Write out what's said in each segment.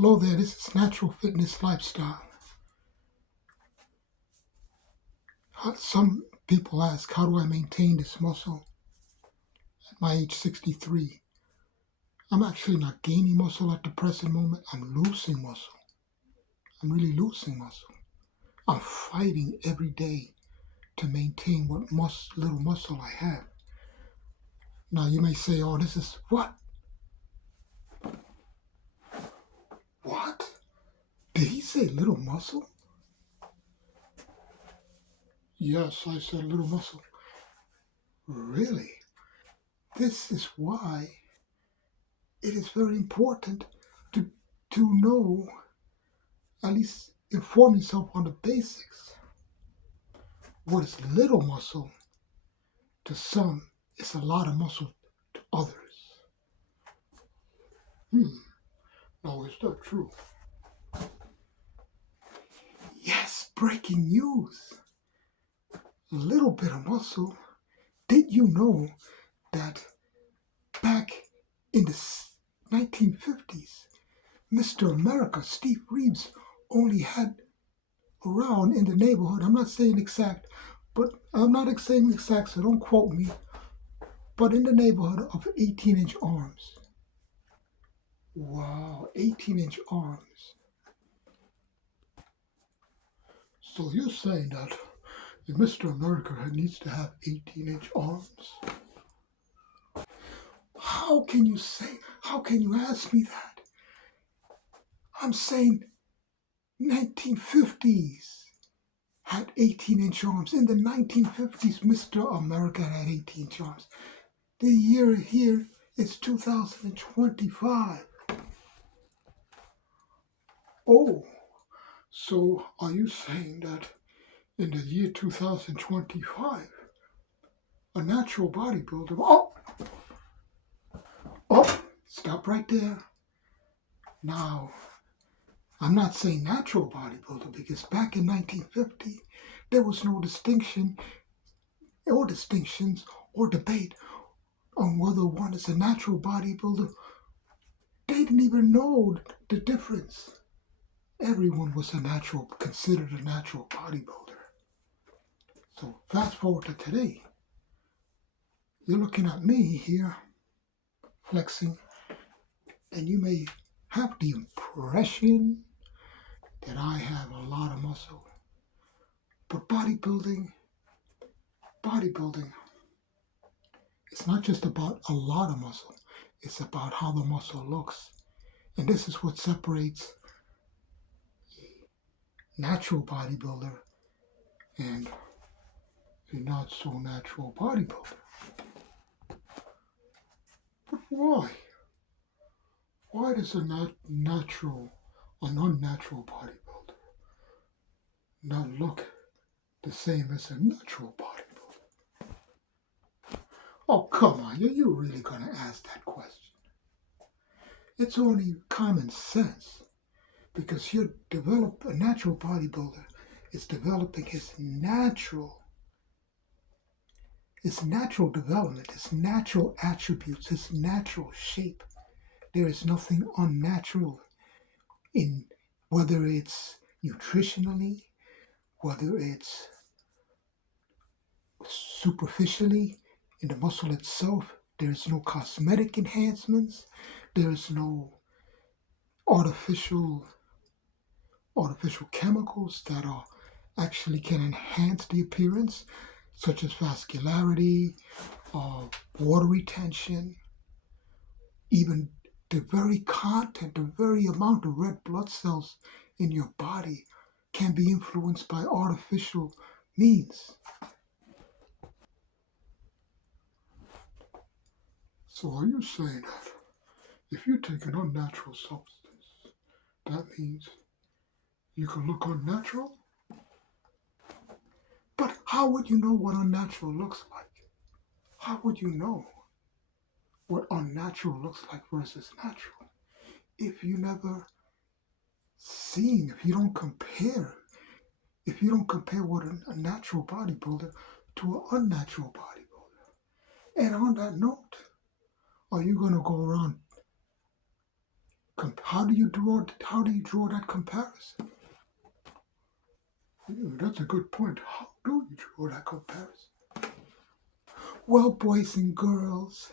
Hello there, this is Natural Fitness Lifestyle. Some people ask, how do I maintain this muscle at my age 63? I'm actually not gaining muscle at the present moment. I'm losing muscle. I'm really losing muscle. I'm fighting every day to maintain what little muscle I have. Now you may say, oh, this is what? What? Did he say little muscle? Yes, I said little muscle. Really? This is why it is very important to know, at least inform yourself on the basics. What is little muscle to some is a lot of muscle to others. Now, is that true? Yes, breaking news. A little bit of muscle. Did you know that back in the 1950s, Mr. America, Steve Reeves, only had around in the neighborhood, I'm not saying exact, so don't quote me, but in the neighborhood of 18-inch arms. Wow, 18-inch arms. So you're saying that if Mr. America needs to have 18-inch arms? How can you ask me that? I'm saying 1950s had 18-inch arms. In the 1950s, Mr. America had 18-inch arms. The year here is 2025. Oh, so are you saying that in the year 2025, a natural bodybuilder... Oh, stop right there. Now, I'm not saying natural bodybuilder because back in 1950, there was no distinctions or debate on whether one is a natural bodybuilder. They didn't even know the difference. Everyone was considered a natural bodybuilder. So fast forward to today. You're looking at me here, flexing, and you may have the impression that I have a lot of muscle. But bodybuilding, it's not just about a lot of muscle. It's about how the muscle looks. And this is what separates a natural bodybuilder and a not so natural bodybuilder. But why? Why does an unnatural bodybuilder not look the same as a natural bodybuilder? Oh, come on, you're really going to ask that question? It's only common sense, because a natural bodybuilder is developing his natural development, his natural attributes, his natural shape. There is nothing unnatural in whether it's nutritionally, whether it's superficially in the muscle itself. There is no cosmetic enhancements. There is no artificial chemicals that actually can enhance the appearance, such as vascularity, water retention, even the very amount of red blood cells in your body can be influenced by artificial means. So are you saying that if you take an unnatural substance, that means you can look unnatural? But how would you know what unnatural looks like? How would you know what unnatural looks like versus natural if you never seen, if you don't compare what a natural bodybuilder to an unnatural bodybuilder? And on that note, are you going to go around How do you draw that comparison? Yeah, that's a good point. How do you draw that comparison? Well, boys and girls,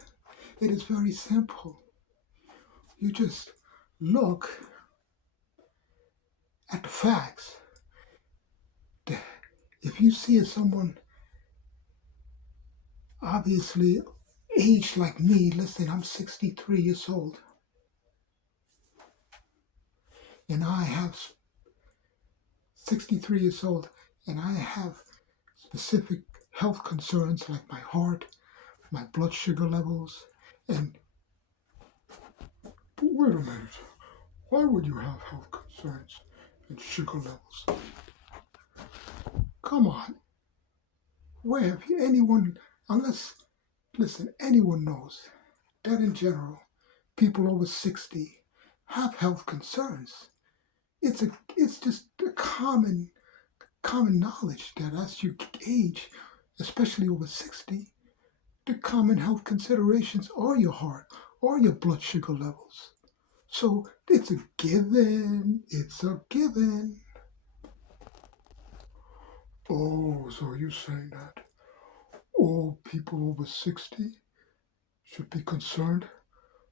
it is very simple. You just look at the facts. If you see someone obviously aged like me, listen, I'm 63 years old, and I have 63 years old, and I have specific health concerns like my heart, my blood sugar levels, and but wait a minute. Why would you have health concerns and sugar levels? Come on. Where have you, anyone, unless, listen, anyone knows that in general, people over 60 have health concerns. It's just a common knowledge that as you age, especially over 60, the common health considerations are your heart or your blood sugar levels. So it's a given. It's a given. Oh, so you're saying that all people over 60 should be concerned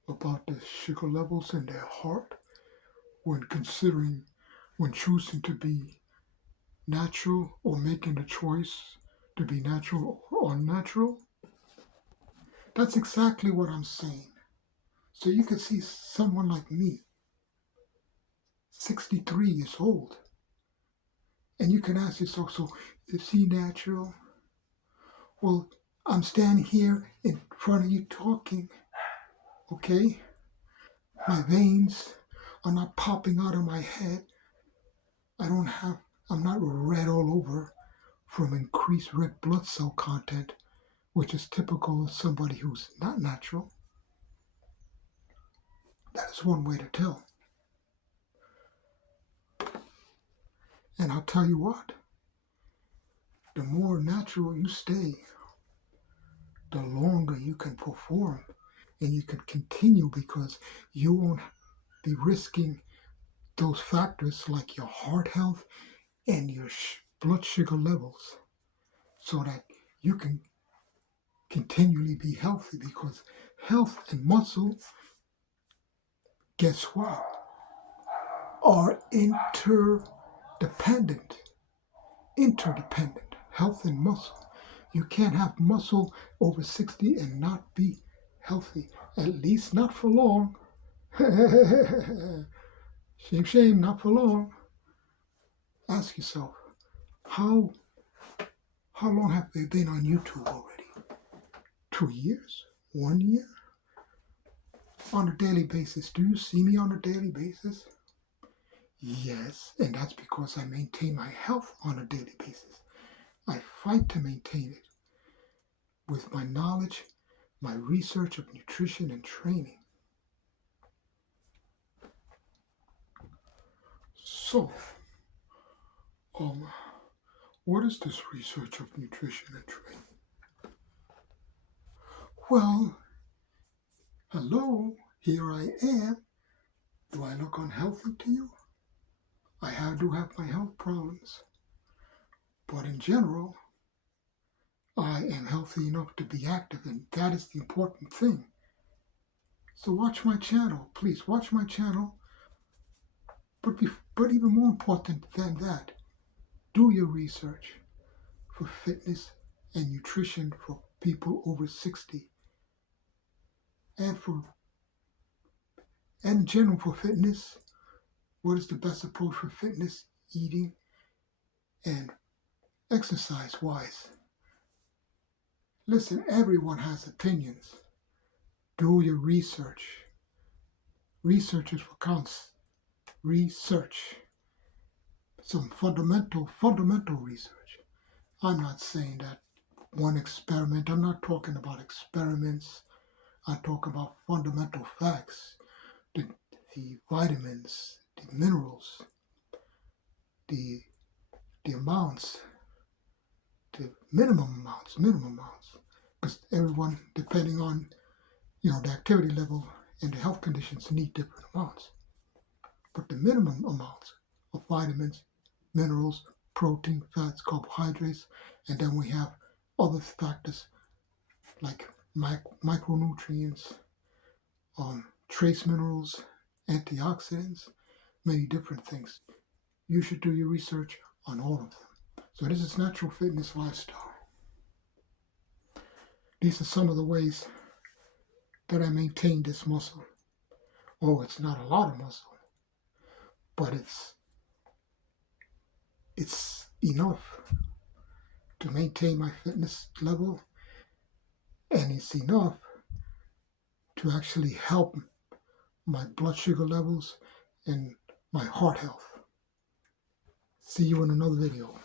about the sugar levels in their heart when considering, when choosing to be natural or making the choice to be natural or unnatural? That's exactly what I'm saying. So you can see someone like me, 63 years old, and you can ask yourself, so is he natural? Well, I'm standing here in front of you talking, okay? My veins are not popping out of my head. I don't have, I'm not red all over from increased red blood cell content, which is typical of somebody who's not natural. That is one way to tell. And I'll tell you what, the more natural you stay, the longer you can perform and you can continue because you won't be risking those factors like your heart health and your blood sugar levels so that you can continually be healthy because health and muscle, guess what, are interdependent. Interdependent. Health and muscle. You can't have muscle over 60 and not be healthy, at least not for long. Shame, shame, not for long. Ask yourself, how how long have they been on YouTube already? 2 years? 1 year? On a daily basis. Do you see me on a daily basis? Yes, and that's because I maintain my health on a daily basis. I fight to maintain it with my knowledge, my research of nutrition and training. So, um, what is this research of nutrition and training? Well, hello, here I am. Do I look unhealthy to you? Do have my health problems, but in general, I am healthy enough to be active, and that is the important thing. So watch my channel, please watch my channel. But even more important than that, do your research for fitness and nutrition for people over 60, and in general for fitness. What is the best approach for fitness, eating, and exercise wise? Listen, everyone has opinions. Do your research. Research is what counts. Research. Some fundamental research. I'm not saying that one experiment, I'm not talking about experiments. I talk about fundamental facts. The, the vitamins, the minerals, the the amounts, the minimum amounts. Because everyone, depending on the activity level and the health conditions, need different amounts. but the minimum amounts of vitamins, minerals, protein, fats, carbohydrates, and then we have other factors like micronutrients, trace minerals, antioxidants, many different things. You should do your research on all of them. So this is natural fitness lifestyle. These are some of the ways that I maintain this muscle. Oh, it's not a lot of muscle, but it's enough to maintain my fitness level, and it's enough to actually help my blood sugar levels and my heart health. See you in another video.